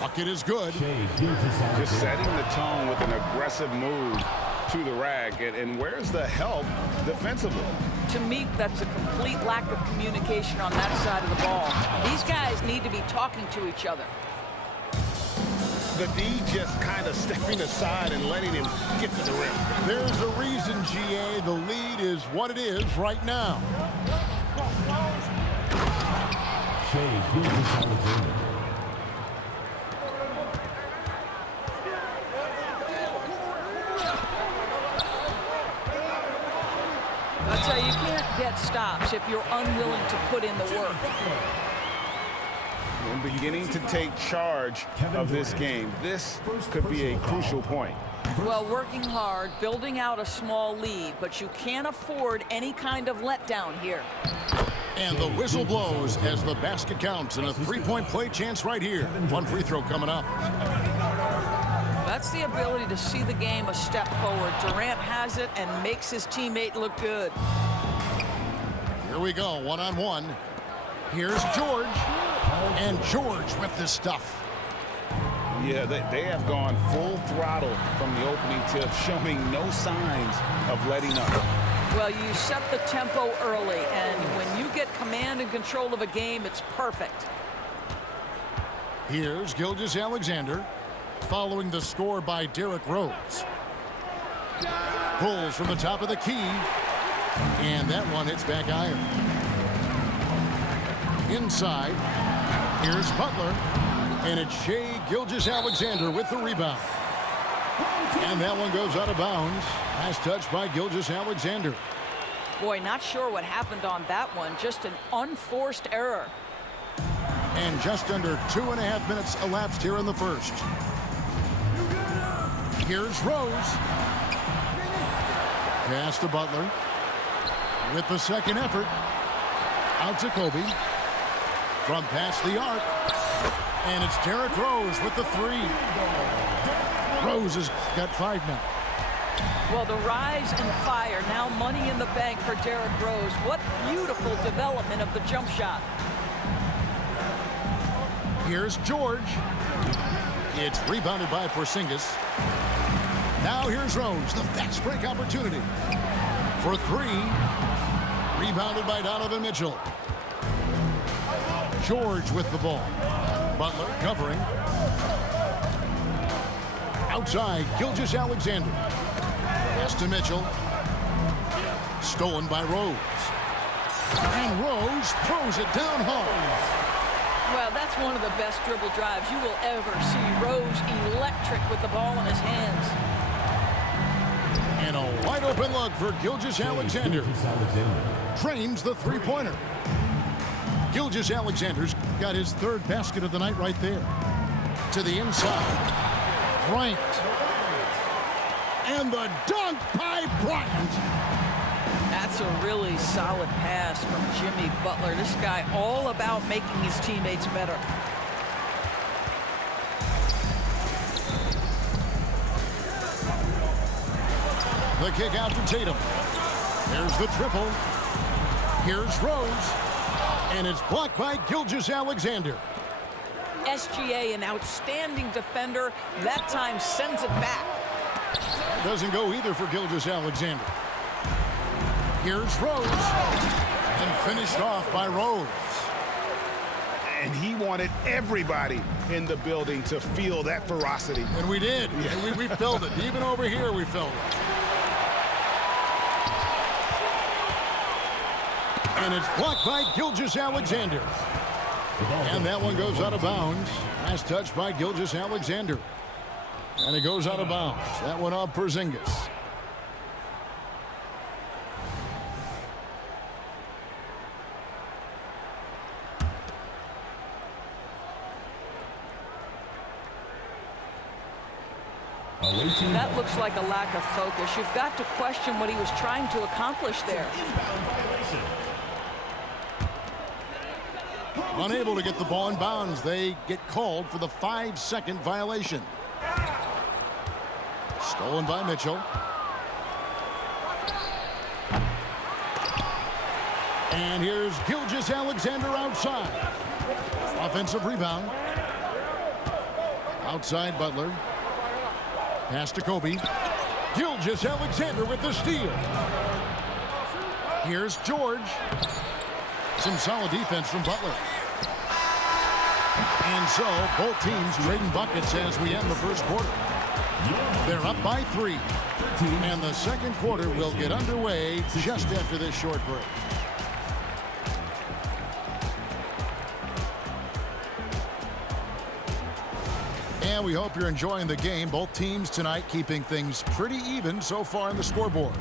Bucket is good. Just setting the tone with an aggressive move to the rack. And where's the help defensively? To me, that's a complete lack of communication on that side of the ball. These guys need to be talking to each other. The D just kind of stepping aside and letting him get to the rim. There's a reason, GA. The lead is what it is right now. I'll tell you, you can't get stops if you're unwilling to put in the work. And beginning to take charge of this game. This could be a crucial point. Well, working hard, building out a small lead, but you can't afford any kind of letdown here. And the whistle blows as the basket counts, and a three-point play chance right here. One free throw coming up. That's the ability to see the game a step forward. Durant has it and makes his teammate look good. Here we go, one-on-one. Here's George. And George with this stuff. Yeah, they have gone full throttle from the opening tip, showing no signs of letting up. Well, you set the tempo early, and when you get command and control of a game, it's perfect. Here's Gilgeous-Alexander, following the score by Derrick Rose. Pulls from the top of the key, and that one hits back iron. Inside, here's Butler, and it's Shai Gilgeous-Alexander with the rebound. And that one goes out of bounds. Last touch by Gilgeous-Alexander. Boy, not sure what happened on that one. Just an unforced error. And just under 2.5 minutes elapsed here in the first. Here's Rose. Pass to Butler. With the second effort. Out to Kobe. From past the arc. And it's Derrick Rose with the three. Rose has got 5 now. Well, the rise and fire, now money in the bank for Derrick Rose. What beautiful development of the jump shot. Here's George. It's rebounded by Porzingis. Now here's Rose, the fast break opportunity. For three. Rebounded by Donovan Mitchell. George with the ball. Butler covering. Outside, Gilgeous-Alexander. Pass to Mitchell. Stolen by Rose. And Rose throws it down hard. Well, that's one of the best dribble drives you will ever see. Rose electric with the ball in his hands. And a wide open look for Gilgeous-Alexander. Trains the three-pointer. Gilgeous-Alexander's got his third basket of the night right there. To the inside. Bryant. And the dunk by Bryant. That's a really solid pass from Jimmy Butler. This guy all about making his teammates better. The kick out to Tatum. There's the triple. Here's Rose. And it's blocked by Gilgeous-Alexander. SGA, an outstanding defender, that time sends it back. Doesn't go either for Gilgeous-Alexander. Here's Rose. And finished off by Rose. And he wanted everybody in the building to feel that ferocity. And we did. Yeah. And we felt it. Even over here, we felt it. And it's blocked by Gilgeous-Alexander. And that one goes out of bounds. Last touch by Gilgeous-Alexander. And it goes out of bounds. That one off Porzingis. That looks like a lack of focus. You've got to question what he was trying to accomplish there. Unable to get the ball in bounds. They get called for the 5-second violation. Stolen by Mitchell. And here's Gilgeous-Alexander outside. Offensive rebound. Outside Butler. Pass to Kobe. Gilgeous-Alexander with the steal. Here's George. Some solid defense from Butler. And so both teams trading buckets as we end the first quarter. They're up by 3. And the second quarter will get underway just after this short break. And we hope you're enjoying the game. Both teams tonight keeping things pretty even so far on the scoreboard.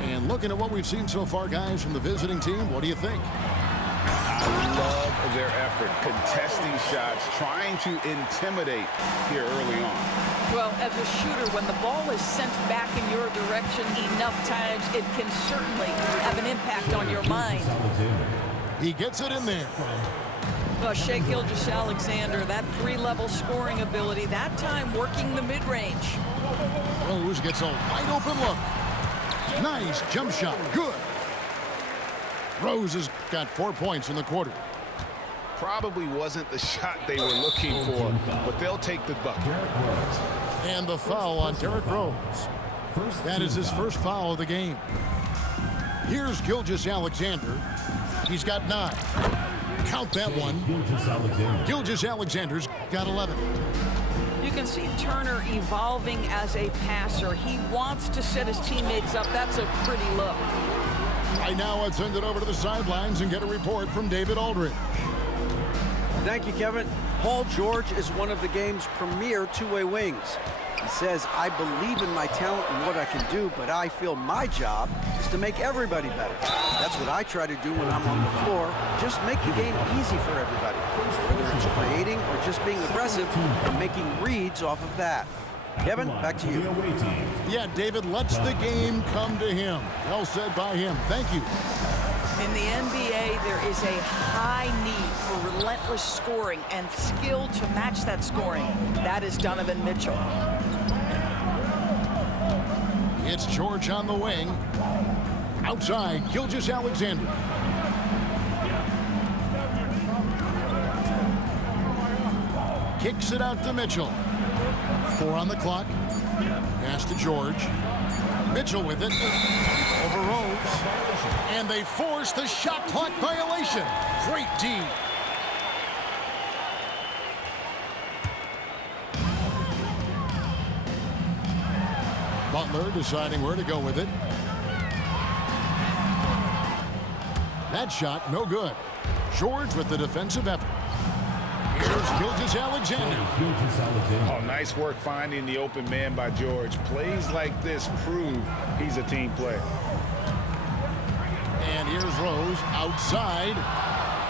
And looking at what we've seen so far, guys, from the visiting team, what do you think? I love their effort, contesting shots, trying to intimidate here early on. Well, as a shooter, when the ball is sent back in your direction enough times, it can certainly have an impact on your mind. He gets it in there. Well, Shai Gilgeous-Alexander, that 3-level scoring ability, that time working the mid-range. Rose gets a wide open look. Nice jump shot. Good. Rose has got 4 points in the quarter. Probably wasn't the shot they were looking for, but they'll take the bucket. And the foul on Derrick Rose. That is his first foul of the game. Here's Gilgeous-Alexander. He's got 9. Count that one. Gilgeous-Alexander's got 11. You can see Turner evolving as a passer. He wants to set his teammates up. That's a pretty look. Right now, let's send it over to the sidelines and get a report from David Aldridge. Thank you, Kevin. Paul George is one of the game's premier two-way wings. He says, I believe in my talent and what I can do, but I feel my job is to make everybody better. That's what I try to do when I'm on the floor. Just make the game easy for everybody. Whether it's creating or just being aggressive and making reads off of that. Kevin, back to you. Yeah, David lets the game come to him. Well said by him. Thank you. In the NBA, there is a high need for relentless scoring and skill to match that scoring. That is Donovan Mitchell. It's George on the wing. Outside, Gilgeous-Alexander. Kicks it out to Mitchell. 4 on the clock. Pass to George. Mitchell with it. Over Rose. And they force the shot clock violation. Great D. Butler deciding where to go with it. That shot, no good. George with the defensive effort. Here's Gilgeous-Alexander. Oh, nice work finding the open man by George. Plays like this prove he's a team player. And here's Rose outside.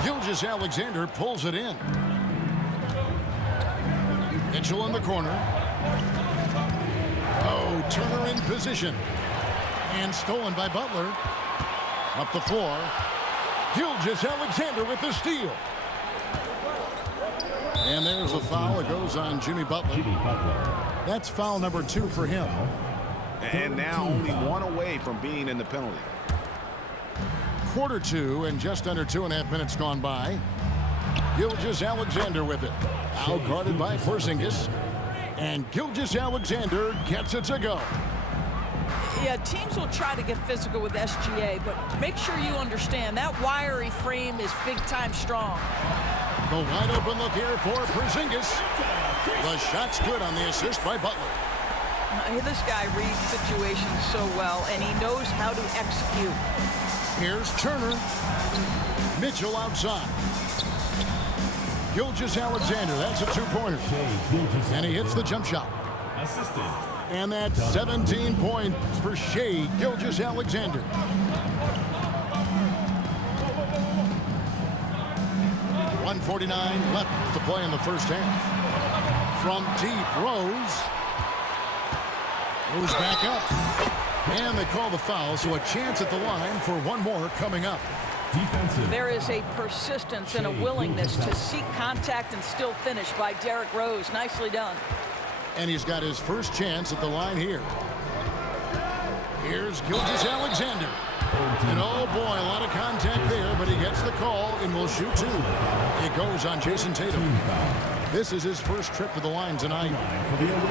Gilgeous-Alexander pulls it in. Mitchell in the corner. Oh, Turner in position. And stolen by Butler. Up the floor. Gilgeous-Alexander with the steal. And there's a foul. It goes on Jimmy Butler. That's foul number 2 for him. And now only 1 away from being in the penalty. Quarter 2 and just under 2.5 minutes gone by. Gilgeous-Alexander with it. Out guarded by Porzingis. And Gilgeous-Alexander gets it to go. Yeah, teams will try to get physical with SGA, but make sure you understand that wiry frame is big-time strong. The wide open look here for Porzingis. The shot's good on the assist by Butler. This guy reads situations so well, and he knows how to execute. Here's Turner. Mitchell outside. Gilgeous-Alexander, that's a 2-pointer. And he hits the jump shot. And that's 17 points for Shai Gilgeous-Alexander. .149 left to play in the first half. From deep, Rose goes back up. And they call the foul, so a chance at the line for one more coming up. There is a persistence and a willingness to seek contact and still finish by Derrick Rose. Nicely done. And he's got his first chance at the line here. Here's Gilgeous-Alexander. And oh boy, a lot of contact there, but he gets the call and will shoot two. It goes on Jason Tatum. This is his first trip to the line tonight.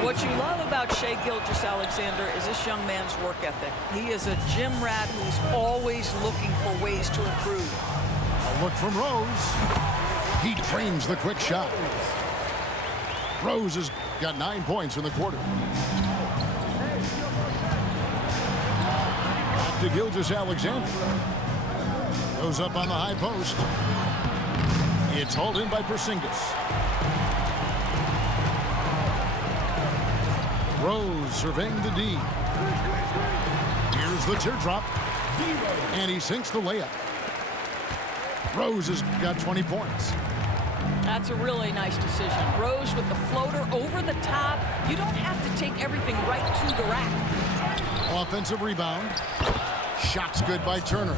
What you love about Shai Gilgeous-Alexander is this young man's work ethic. He is a gym rat who's always looking for ways to improve. A look from Rose. He drains the quick shot. Rose has got 9 points in the quarter. Back to Gilgeous-Alexander. Goes up on the high post. It's hauled in by Porzingis. Rose surveying the D. Here's the teardrop. And he sinks the layup. Rose has got 20 points. That's a really nice decision. Rose with the floater over the top. You don't have to take everything right to the rack. Offensive rebound. Shots good by Turner.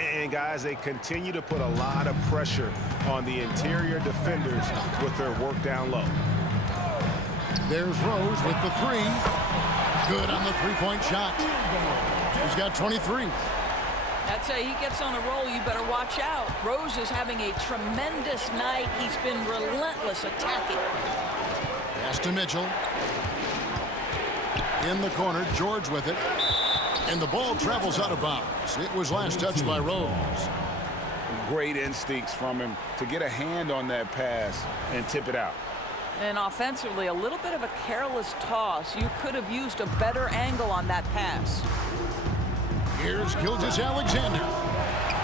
And guys, they continue to put a lot of pressure on the interior defenders with their work down low. There's Rose with the three. Good on the three-point shot. He's got 23. I'd say he gets on a roll, you better watch out. Rose is having a tremendous night. He's been relentless attacking. Pass to Mitchell. In the corner, George with it. And the ball travels out of bounds. It was last touched by Rose. Great instincts from him to get a hand on that pass and tip it out. And offensively, a little bit of a careless toss. You could have used a better angle on that pass. Here's Gilgeous-Alexander.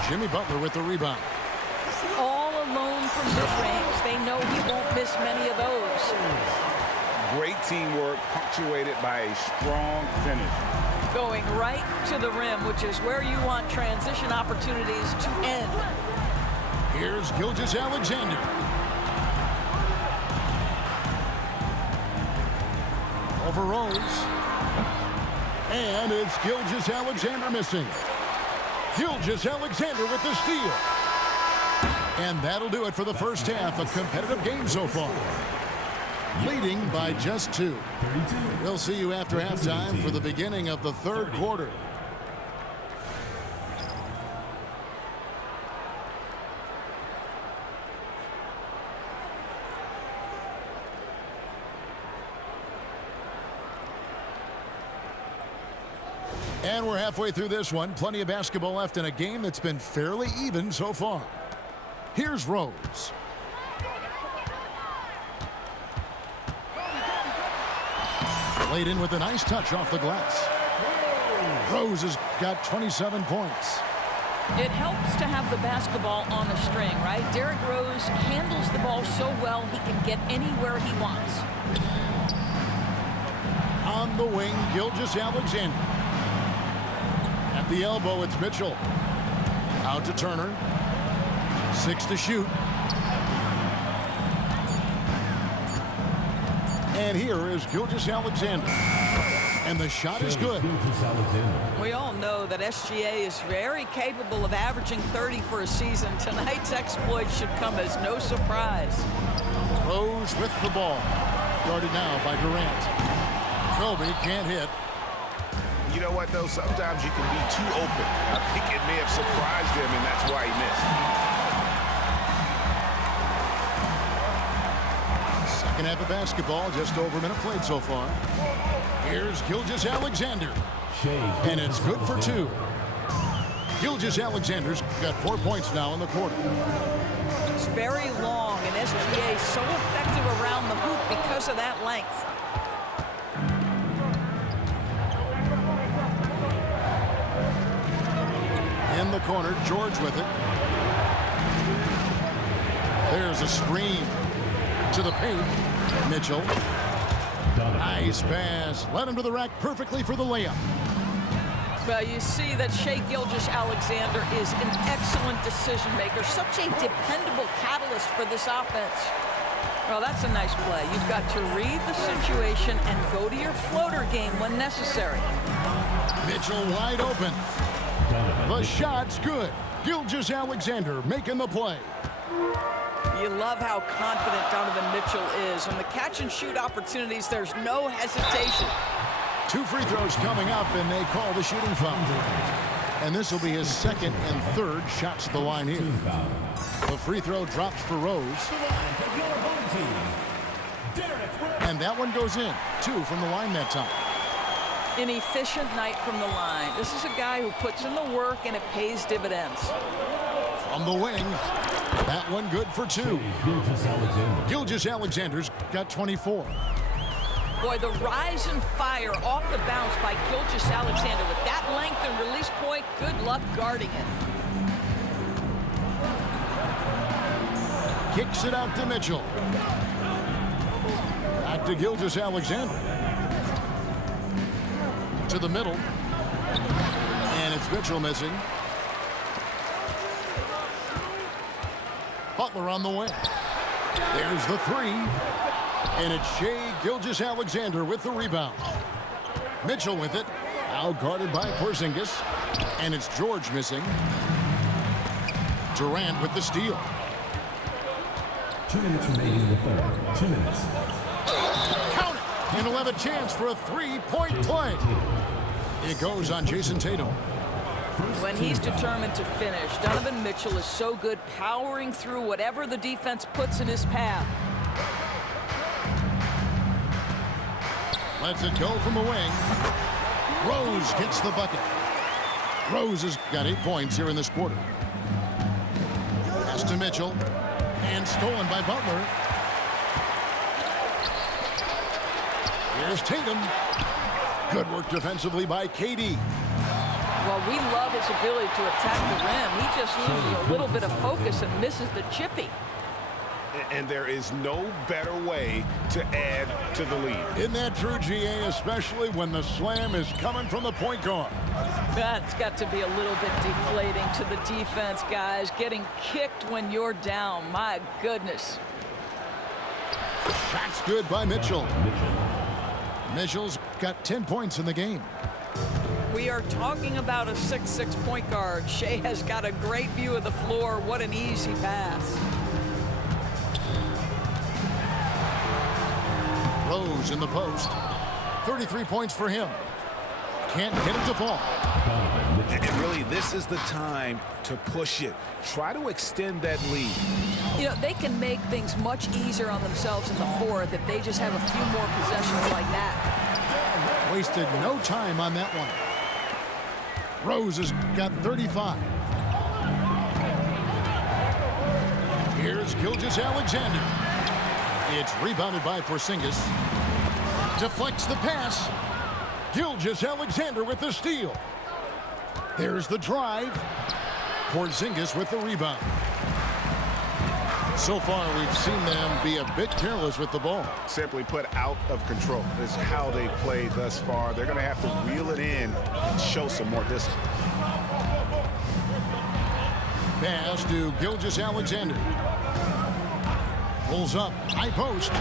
Jimmy Butler with the rebound. All alone from mid-range. They know he won't miss many of those. Great teamwork punctuated by a strong finish. Going right to the rim, which is where you want transition opportunities to end. Here's Gilgeous-Alexander. Over Rose. And it's Gilgeous-Alexander missing. Gilgeous-Alexander with the steal. And that'll do it for the first half. A competitive game so far. Leading by just 2. We'll see you after halftime for the beginning of the third quarter. And we're halfway through this one. Plenty of basketball left in a game that's been fairly even so far. Here's Rose. Laid in with a nice touch off the glass. Rose has got 27 points. It helps to have the basketball on a string, right? Derrick Rose handles the ball so well he can get anywhere he wants. On the wing, Gilgeous-Alexander. At the elbow, it's Mitchell. Out to Turner. 6 to shoot. And here is Gilgeous-Alexander. And the shot is good. We all know that SGA is very capable of averaging 30 for a season. Tonight's exploit should come as no surprise. Rose with the ball. Guarded now by Durant. Kobe can't hit. You know what, though? Sometimes you can be too open. I think it may have surprised him, and that's why he missed. Second half of basketball, just over a minute played so far. Here's Gilgeous-Alexander. And it's good for 2. Gilgeous-Alexander's got 4 points now in the quarter. It's very long, and SGA is so effective around the hoop because of that length. In the corner, George with it. There's a screen to the paint. Mitchell. Nice pass. Led him to the rack perfectly for the layup. Well, you see that Shai Gilgeous-Alexander is an excellent decision maker. Such a dependable catalyst for this offense. Well, that's a nice play. You've got to read the situation and go to your floater game when necessary. Mitchell wide open. The shot's good. Gilgeous-Alexander making the play. You love how confident Donovan Mitchell is. On the catch and shoot opportunities, there's no hesitation. 2 free throws coming up, and they call the shooting foul. And this will be his second and third shots at the line here. The free throw drops for Rose. And that one goes in. 2 from the line that time. An efficient night from the line. This is a guy who puts in the work, and it pays dividends. From the wing, that one good for 2. Gilgeous-Alexander's got 24. Boy, the rise and fire off the bounce by Gilgeous-Alexander. With that length and release point, good luck guarding it. Kicks it out to Mitchell. Back to Gilgeous-Alexander. To the middle. And it's Mitchell missing. Butler on the way. There's the 3. And it's Shai Gilgeous-Alexander with the rebound. Mitchell with it. Out guarded by Porzingis. And it's George missing. Durant with the steal. 2 minutes remaining in the third. 2 minutes. Count it! And he'll have a chance for a 3-point play. It goes on Jason Tatum. When he's determined to finish, Donovan Mitchell is so good powering through whatever the defense puts in his path. Lets it go from the wing. Rose gets the bucket. Rose has got 8 points here in this quarter. Pass to Mitchell. And stolen by Butler. Here's Tatum. Good work defensively by KD. Well, we love his ability to attack the rim. He just loses a little bit of focus and misses the chippy. And there is no better way to add to the lead. Isn't that true, GA, especially when the slam is coming from the point guard? That's got to be a little bit deflating to the defense, guys. Getting kicked when you're down. My goodness. Shot's good by Mitchell. Mitchell's got 10 points in the game. We are talking about a 6'6" point guard. Shai has got a great view of the floor. What an easy pass. Rose in the post. 33 points for him. Can't get it to fall. And really, this is the time to push it. Try to extend that lead. You know, they can make things much easier on themselves in the fourth if they just have a few more possessions like that. Wasted no time on that one. Rose has got 35. Here's Gilgeous-Alexander. It's rebounded by Porzingis. Deflects the pass. Gilgeous-Alexander with the steal. There's the drive. Porzingis with the rebound. So far, we've seen them be a bit careless with the ball. Simply put, out of control is how they played thus far. They're going to have to reel it in and show some more discipline. Pass to Gilgeous-Alexander. Pulls up, high post.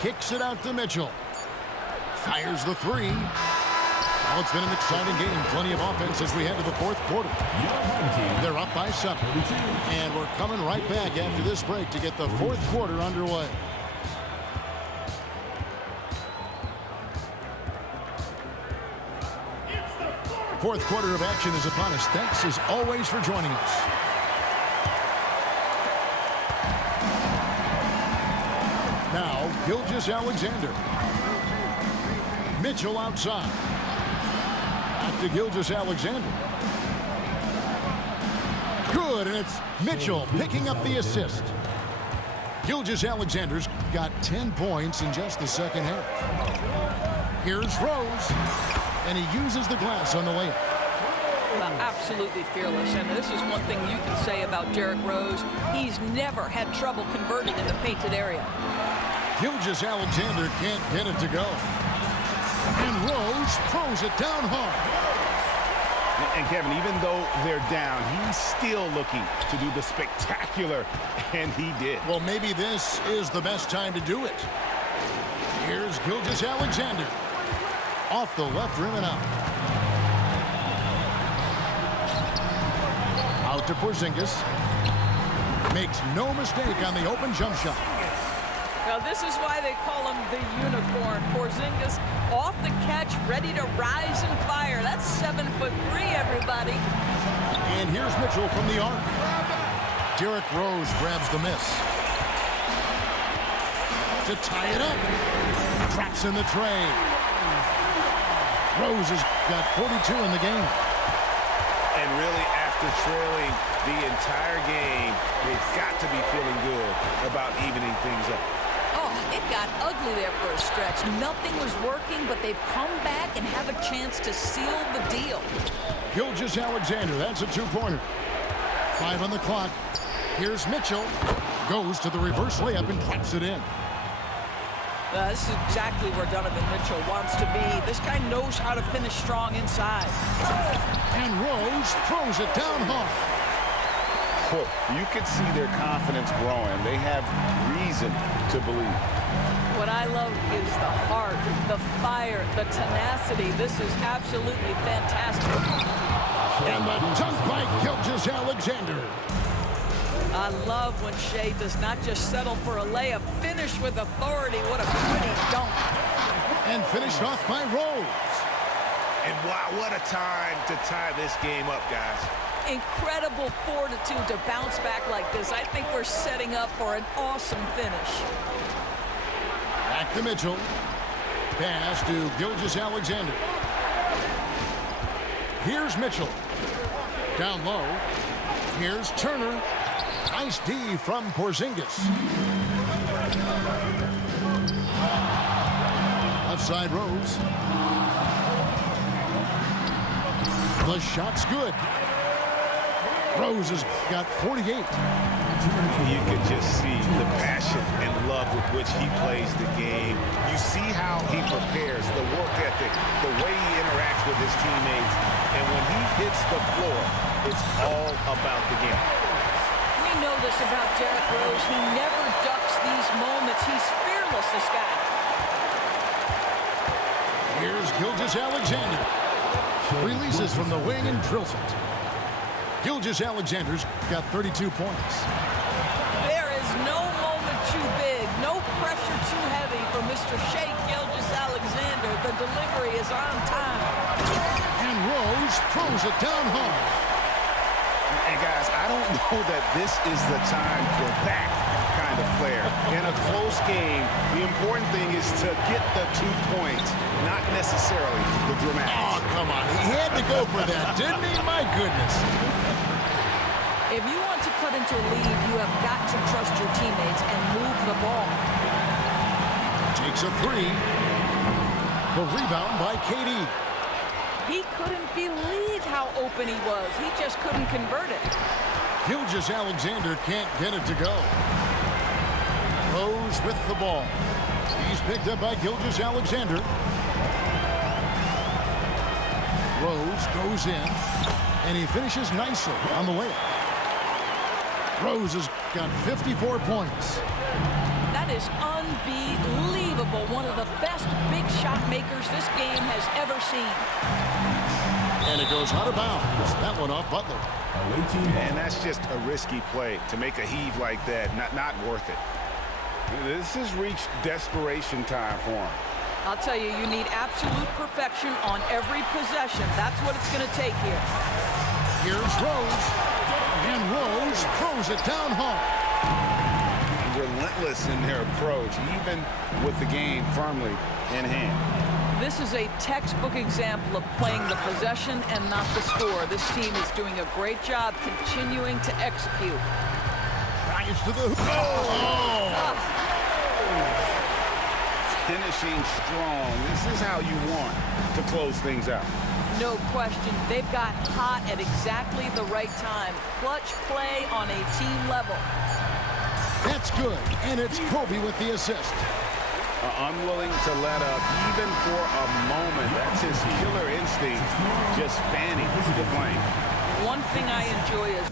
Kicks it out to Mitchell. Fires the 3. Well, it's been an exciting game. Plenty of offense as we head to the fourth quarter. They're up by 7. And we're coming right back after this break to get the fourth quarter underway. Fourth quarter of action is upon us. Thanks as always for joining us. Now, Gilgeous-Alexander. Mitchell outside. Back to Gilgeous-Alexander. Good, and it's Mitchell picking up the assist. Gilgeous-Alexander's got 10 points in just the second half. Here's Rose, and he uses the glass on the layup. Well, absolutely fearless, and this is one thing you can say about Derrick Rose. He's never had trouble converting in the painted area. Gilgeous-Alexander can't get it to go. And Rose throws it down hard. And Kevin, even though they're down, he's still looking to do the spectacular, and he did. Well, maybe this is the best time to do it. Here's Gilgeous-Alexander. Off the left rim and out. Out to Porzingis. Makes no mistake on the open jump shot. Now, this is why they call him the unicorn. Porzingis off the catch, ready to rise and fire. That's 7'3", everybody. And here's Mitchell from the arc. Derrick Rose grabs the miss. To tie it up. Traps in the tray. Rose has got 42 in the game. And really, after trailing the entire game, they've got to be feeling good about evening things up. Oh, it got ugly there for a stretch. Nothing was working, but they've come back and have a chance to seal the deal. Gilgeous-Alexander, that's a two-pointer. 5 on the clock. Here's Mitchell. Goes to the reverse layup and claps it in. This is exactly where Donovan Mitchell wants to be. This guy knows how to finish strong inside. And Rose throws it down hard. Look, you can see their confidence growing. They have reason to believe. What I love is the heart, the fire, the tenacity. This is absolutely fantastic. And the dunk by Gilgeous-Alexander. I love when Shea does not just settle for a layup, finish with authority. What a pretty dunk. And finished off by Rose. And wow, what a time to tie this game up, guys. Incredible fortitude to bounce back like this. I think we're setting up for an awesome finish. Back to Mitchell. Pass to Gilgeous-Alexander. Here's Mitchell. Down low. Here's Turner. Nice D from Porzingis. Left side Rose. The shot's good. Rose has got 48. You can just see the passion and love with which he plays the game. You see how he prepares, the work ethic, the way he interacts with his teammates. And when he hits the floor, it's all about the game. We know this about Derrick Rose. He never ducks these moments. He's fearless, this guy. Here's Gilgeous-Alexander. Releases from the wing and drills it. Gilgeous-Alexander's got 32 points. There is no moment too big, no pressure too heavy for Mr. Shea Gilgeous-Alexander. The delivery is on time. And Rose throws it down hard. And guys, I don't know that this is the time for that kind of flair. In a close game, the important thing is to get the 2 points, not necessarily the dramatics. Oh, come on. He had to go for that, didn't he? My goodness. If you want to cut into a lead, you have got to trust your teammates and move the ball. Takes a three. The rebound by KD. He couldn't believe how open he was. He just couldn't convert it. Gilgeous-Alexander can't get it to go. Rose with the ball. He's picked up by Gilgeous-Alexander. Rose goes in, and he finishes nicely on the layup. Rose has got 54 points. That is unbelievable. One of the best big shot makers this game has ever seen. And it goes out of bounds. That one off Butler. And that's just a risky play. To make a heave like that, not worth it. This has reached desperation time for him. I'll tell you, you need absolute perfection on every possession. That's what it's going to take here. Here's Rose. And Rose throws it down hard. Relentless in their approach, even with the game firmly in hand. This is a textbook example of playing the possession and not the score. This team is doing a great job continuing to execute. Drives to the hoop. Oh! Finishing strong. This is how you want to close things out. No question. They've got hot at exactly the right time. Clutch play on a team level. That's good. And it's Kobe with the assist. Unwilling to let up even for a moment. That's his killer instinct, just fanning the flame. One thing I enjoy is